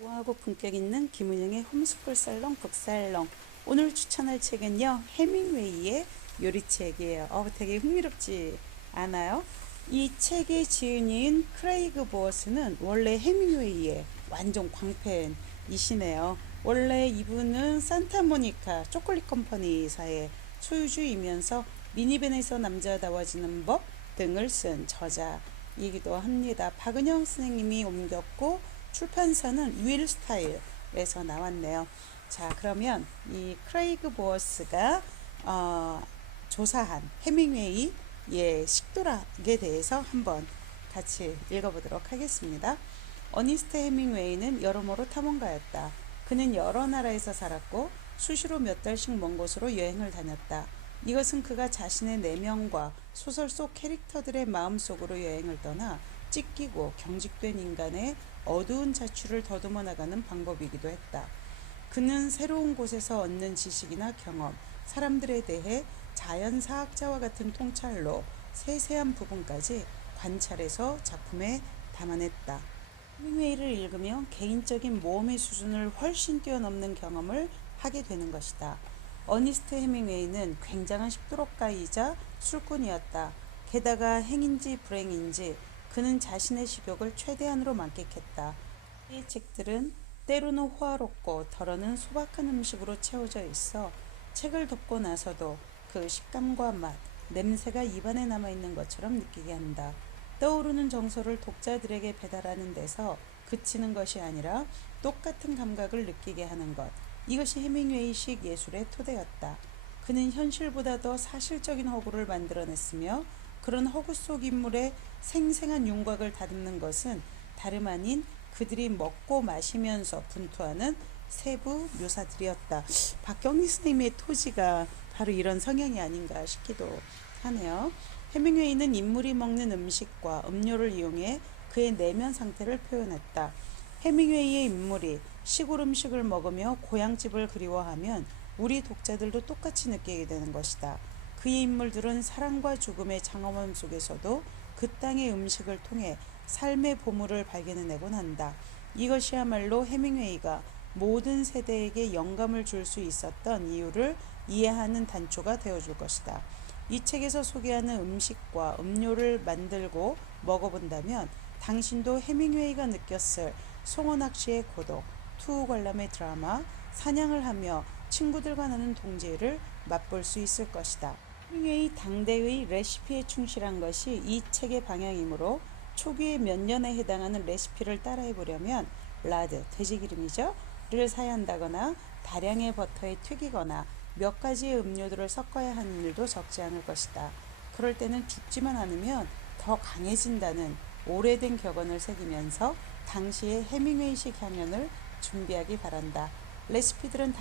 우아하고 품격 있는 김은영의 홈스쿨 살롱 북살롱. 오늘 추천할 책은요, 해밍웨이의 요리책이에요. 되게 흥미롭지 않아요? 이 책의 지은이인 크레이그 보어스는 원래 해밍웨이의 완전 광팬이시네요. 원래 이분은 산타모니카 초콜릿 컴퍼니사의 소유주이면서 미니밴에서 남자다워지는 법 등을 쓴 저자이기도 합니다. 박은영 선생님이 옮겼고 출판사는 윌 스타일에서 나왔네요. 자, 그러면 이 크레이그 보어스가 조사한 해밍웨이의 식도락에 대해서 한번 같이 읽어보도록 하겠습니다. 어니스트 해밍웨이는 여러모로 탐험가였다. 그는 여러 나라에서 살았고 수시로 몇 달씩 먼 곳으로 여행을 다녔다. 이것은 그가 자신의 내면과 소설 속 캐릭터들의 마음속으로 여행을 떠나 찢기고 경직된 인간의 어두운 자취를 더듬어 나가는 방법이기도 했다. 그는 새로운 곳에서 얻는 지식이나 경험, 사람들에 대해 자연사학자와 같은 통찰로 세세한 부분까지 관찰해서 작품에 담아냈다. 해밍웨이를 읽으며 개인적인 모험의 수준을 훨씬 뛰어넘는 경험을 하게 되는 것이다. 어니스트 해밍웨이는 굉장한 식도록가이자 술꾼이었다. 게다가 행인지 불행인지 그는 자신의 식욕을 최대한으로 만끽했다. 이 책들은 때로는 호화롭고 덜어는 소박한 음식으로 채워져 있어 책을 덮고 나서도 그 식감과 맛, 냄새가 입안에 남아있는 것처럼 느끼게 한다. 떠오르는 정서를 독자들에게 배달하는 데서 그치는 것이 아니라 똑같은 감각을 느끼게 하는 것. 이것이 해밍웨이식 예술의 토대였다. 그는 현실보다 더 사실적인 허구를 만들어냈으며 그런 허구 속 인물의 생생한 윤곽을 다듬는 것은 다름 아닌 그들이 먹고 마시면서 분투하는 세부 묘사들이었다. 박경리 선생님의 토지가 바로 이런 성향이 아닌가 싶기도 하네요. 해밍웨이는 인물이 먹는 음식과 음료를 이용해 그의 내면 상태를 표현했다. 해밍웨이의 인물이 시골 음식을 먹으며 고향집을 그리워하면 우리 독자들도 똑같이 느끼게 되는 것이다. 그의 인물들은 사랑과 죽음의 장엄함 속에서도 그 땅의 음식을 통해 삶의 보물을 발견해내곤 한다. 이것이야말로 해밍웨이가 모든 세대에게 영감을 줄 수 있었던 이유를 이해하는 단초가 되어줄 것이다. 이 책에서 소개하는 음식과 음료를 만들고 먹어본다면 당신도 해밍웨이가 느꼈을 송어낚시의 고독, 투우 관람의 드라마, 사냥을 하며 친구들과 나눈 동지를 맛볼 수 있을 것이다. 해밍웨이 당대의 레시피에 충실한 것이 이 책의 방향이므로 초기의 몇 년에 해당하는 레시피를 따라해보려면 라드, 돼지기름이죠, 를 사야 한다거나 다량의 버터에 튀기거나 몇 가지의 음료들을 섞어야 하는 일도 적지 않을 것이다. 그럴 때는 죽지만 않으면 더 강해진다는 오래된 격언을 새기면서 당시의 해밍웨이식 향연을 준비하기 바란다. 레시피들은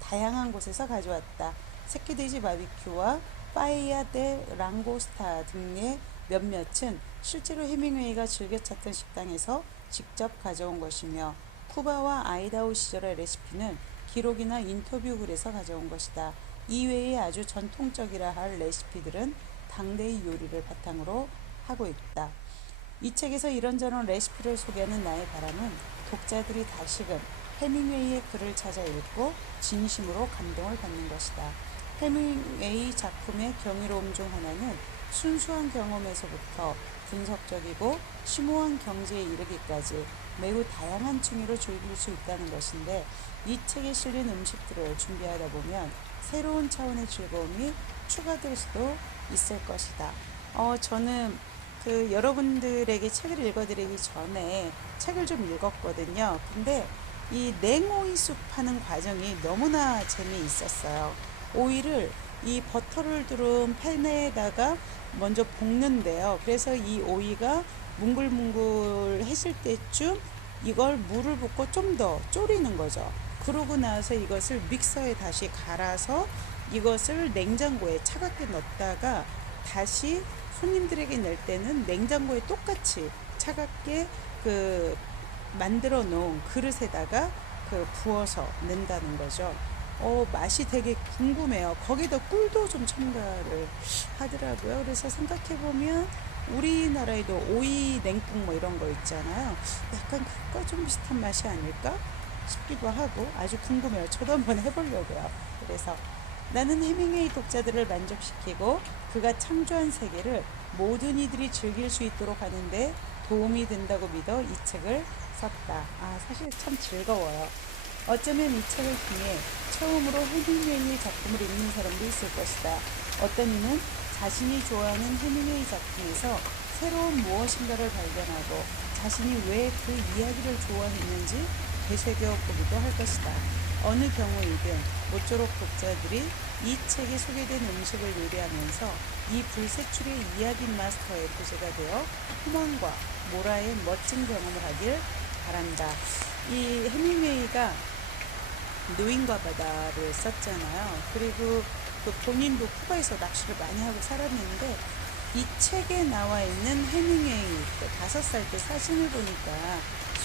다양한 곳에서 가져왔다. 새끼돼지 바비큐와 파에야 데 랑고스타 등의 몇몇은 실제로 해밍웨이가 즐겨 찾던 식당에서 직접 가져온 것이며 쿠바와 아이다호 시절의 레시피는 기록이나 인터뷰 글에서 가져온 것이다. 이외에 아주 전통적이라 할 레시피들은 당대의 요리를 바탕으로 하고 있다. 이 책에서 이런저런 레시피를 소개하는 나의 바람은 독자들이 다시금 해밍웨이의 글을 찾아 읽고 진심으로 감동을 받는 것이다. 해밍웨이 작품의 경이로움 중 하나는 순수한 경험에서부터 분석적이고 심오한 경지에 이르기까지 매우 다양한 층위로 즐길 수 있다는 것인데, 이 책에 실린 음식들을 준비하다 보면 새로운 차원의 즐거움이 추가될 수도 있을 것이다. 저는 여러분들에게 책을 읽어드리기 전에 책을 좀 읽었거든요. 근데 이 냉오이 숲 하는 과정이 너무나 재미있었어요. 오이를 이 버터를 두른 팬에다가 먼저 볶는데요. 그래서 이 오이가 뭉글뭉글해질 때쯤 이걸 물을 붓고 좀 더 졸이는 거죠. 그러고 나서 이것을 믹서에 다시 갈아서 이것을 냉장고에 차갑게 넣었다가 다시 손님들에게 낼 때는 냉장고에 똑같이 차갑게 만들어 놓은 그릇에다가 부어서 낸다는 거죠. 맛이 되게 궁금해요. 거기다 꿀도 좀 첨가를 하더라고요. 그래서 생각해보면 우리나라에도 오이 냉국 뭐 이런 거 있잖아요. 약간 그거 좀 비슷한 맛이 아닐까 싶기도 하고 아주 궁금해요. 저도 한번 해보려고요. 그래서 나는 해밍웨이 독자들을 만족시키고 그가 창조한 세계를 모든 이들이 즐길 수 있도록 하는데 도움이 된다고 믿어 이 책을 썼다. 사실 참 즐거워요. 어쩌면 이 책을 통해 처음으로 해밍웨이의 작품을 읽는 사람도 있을 것이다. 어떤 이는 자신이 좋아하는 해밍웨이 작품에서 새로운 무엇인가를 발견하고 자신이 왜 그 이야기를 좋아했는지 되새겨 보기도 할 것이다. 어느 경우이든 모쪼록 독자들이 이 책에 소개된 음식을 요리하면서 이 불세출의 이야기 마스터의 부재가 되어 희망과 모라의 멋진 경험을 하길 바란다. 이 해밍웨이가 노인과 바다를 썼잖아요. 그리고 그 본인도 쿠바에서 낚시를 많이 하고 살았는데 이 책에 나와 있는 해밍웨이 그 5살 때 사진을 보니까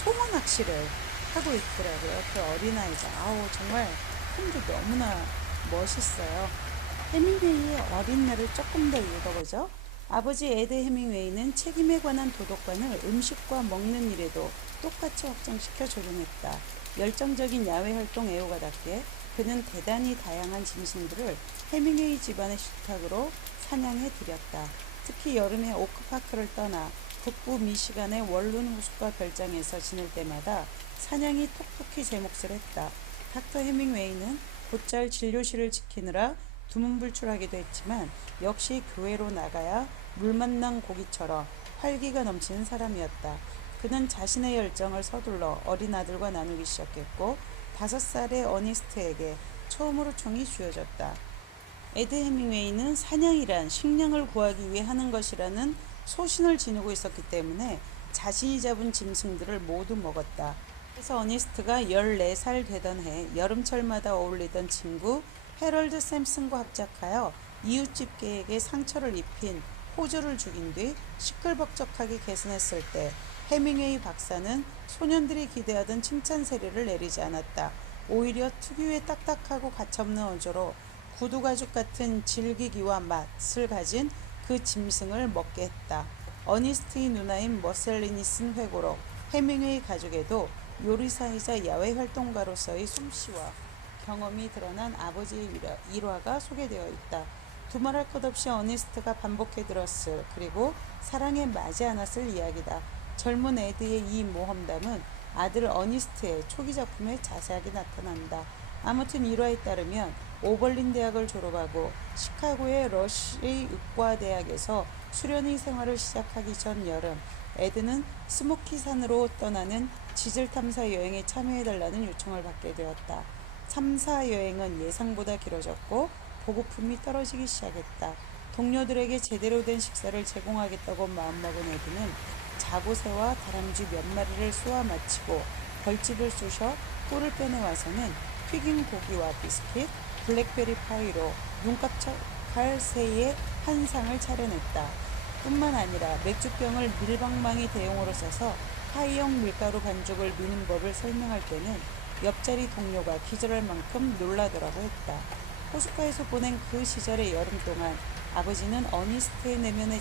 송어 낚시를 하고 있더라고요. 그 어린아이가. 정말 폼도 너무나 멋있어요. 해밍웨이의 어린 날을 조금 더 읽어보죠. 아버지 에드 해밍웨이는 책임에 관한 도덕관을 음식과 먹는 일에도 똑같이 확장시켜 적용했다. 열정적인 야외 활동 애호가답게 그는 대단히 다양한 짐승들을 해밍웨이 집안의 식탁으로 사냥해 들였다. 특히 여름에 오크파크를 떠나 북부 미시간의 원룬 호숫가 별장에서 지낼 때마다 사냥이 톡톡히 제 몫을 했다. 닥터 해밍웨이는 곧잘 진료실을 지키느라 두문불출하기도 했지만 역시 교회로 나가야 물 만난 고기처럼 활기가 넘치는 사람이었다. 그는 자신의 열정을 서둘러 어린 아들과 나누기 시작했고 5살의 어니스트에게 처음으로 총이 쥐어졌다. 에드 해밍웨이는 사냥이란 식량을 구하기 위해 하는 것이라는 소신을 지니고 있었기 때문에 자신이 잡은 짐승들을 모두 먹었다. 그래서 어니스트가 14살 되던 해 여름철마다 어울리던 친구 해럴드 샘슨과 합작하여 이웃집게에게 상처를 입힌 호주를 죽인 뒤 시끌벅적하게 개선했을 때 해밍웨이 박사는 소년들이 기대하던 칭찬 세례를 내리지 않았다. 오히려 특유의 딱딱하고 가차없는 어조로 구두가죽 같은 질기기와 맛을 가진 그 짐승을 먹게 했다. 어니스트의 누나인 머셀린이 쓴 회고록 해밍웨이 가족에도 요리사이자 야외 활동가로서의 솜씨와 경험이 드러난 아버지의 일화가 소개되어 있다. 두말할 것 없이 어니스트가 반복해 들었을 그리고 사랑에 맞지 않았을 이야기다. 젊은 에드의 이 모험담은 아들 어니스트의 초기 작품에 자세하게 나타난다. 아무튼 일화에 따르면 오벌린 대학을 졸업하고 시카고의 러쉬 의과대학에서 수련의 생활을 시작하기 전 여름 에드는 스모키산으로 떠나는 지질 탐사 여행에 참여해달라는 요청을 받게 되었다. 탐사 여행은 예상보다 길어졌고 보급품이 떨어지기 시작했다. 동료들에게 제대로 된 식사를 제공하겠다고 마음먹은 에드는 자고새와 다람쥐 몇 마리를 쏘아 마치고 벌집을 쑤셔 꿀을 빼내와서는 튀긴 고기와 비스킷, 블랙베리 파이로 눈깜짝할 새의 한 상을 차려냈다. 뿐만 아니라 맥주병을 밀방망이 대용으로 써서 파이형 밀가루 반죽을 미는 법을 설명할 때는 옆자리 동료가 기절할 만큼 놀라더라고 했다. 호숫가에서 보낸 그 시절의 여름 동안 아버지는 어니스트의 내면에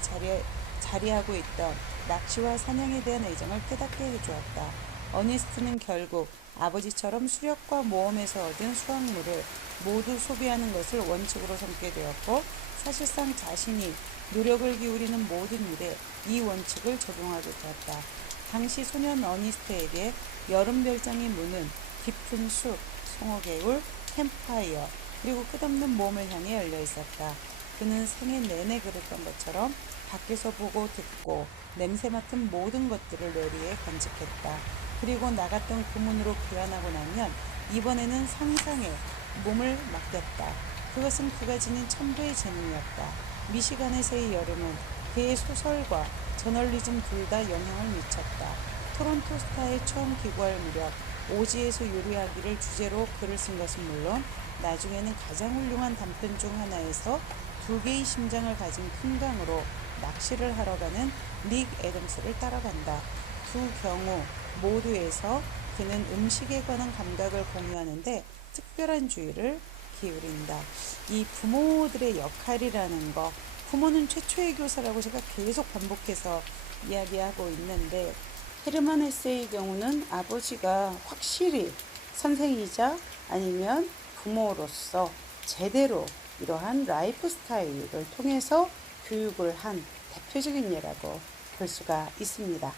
자리하고 있던 낚시와 사냥에 대한 애정을 깨닫게 해주었다. 어니스트는 결국 아버지처럼 수렵과 모험에서 얻은 수확물을 모두 소비하는 것을 원칙으로 삼게 되었고 사실상 자신이 노력을 기울이는 모든 일에 이 원칙을 적용하게 되었다. 당시 소년 어니스트에게 여름 별장이 무는 깊은 숲, 송어개울, 캠프파이어 그리고 끝없는 몸을 향해 열려 있었다. 그는 생애 내내 그랬던 것처럼 밖에서 보고 듣고 냄새 맡은 모든 것들을 뇌리에 간직했다. 그리고 나갔던 그 문으로 귀환하고 나면 이번에는 상상에 몸을 맡겼다. 그것은 그가 지닌 천부의 재능이었다. 미시간에서의 여름은 그의 소설과 저널리즘 둘 다 영향을 미쳤다. 토론토 스타에 처음 기고할 무렵 오지에서 요리하기를 주제로 글을 쓴 것은 물론 나중에는 가장 훌륭한 단편 중 하나에서 2개의 심장을 가진 큰 강으로 낚시를 하러 가는 닉 애덤스를 따라간다. 두 경우 모두에서 그는 음식에 관한 감각을 공유하는데 특별한 주의를 기울인다. 이 부모들의 역할이라는 거, 부모는 최초의 교사라고 제가 계속 반복해서 이야기하고 있는데, 헤르만 헤세의 경우는 아버지가 확실히 선생이자 아니면 부모로서 제대로 이러한 라이프 스타일을 통해서 교육을 한 대표적인 예라고 볼 수가 있습니다.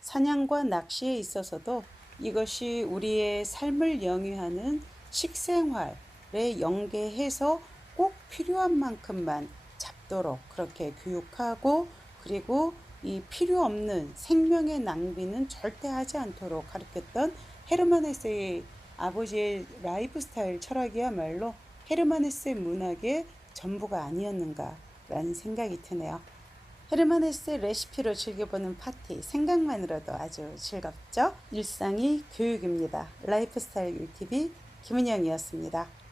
사냥과 낚시에 있어서도 이것이 우리의 삶을 영위하는 식생활에 연계해서 꼭 필요한 만큼만 잡도록 그렇게 교육하고, 그리고 이 필요 없는 생명의 낭비는 절대 하지 않도록 가르쳤던 헤르만 헤세의 아버지의 라이프 스타일 철학이야말로 헤르만 헤세 문학의 전부가 아니었는가라는 생각이 드네요. 헤르만 헤세 레시피로 즐겨보는 파티, 생각만으로도 아주 즐겁죠? 일상이 교육입니다. 라이프스타일 율TV 김은영이었습니다.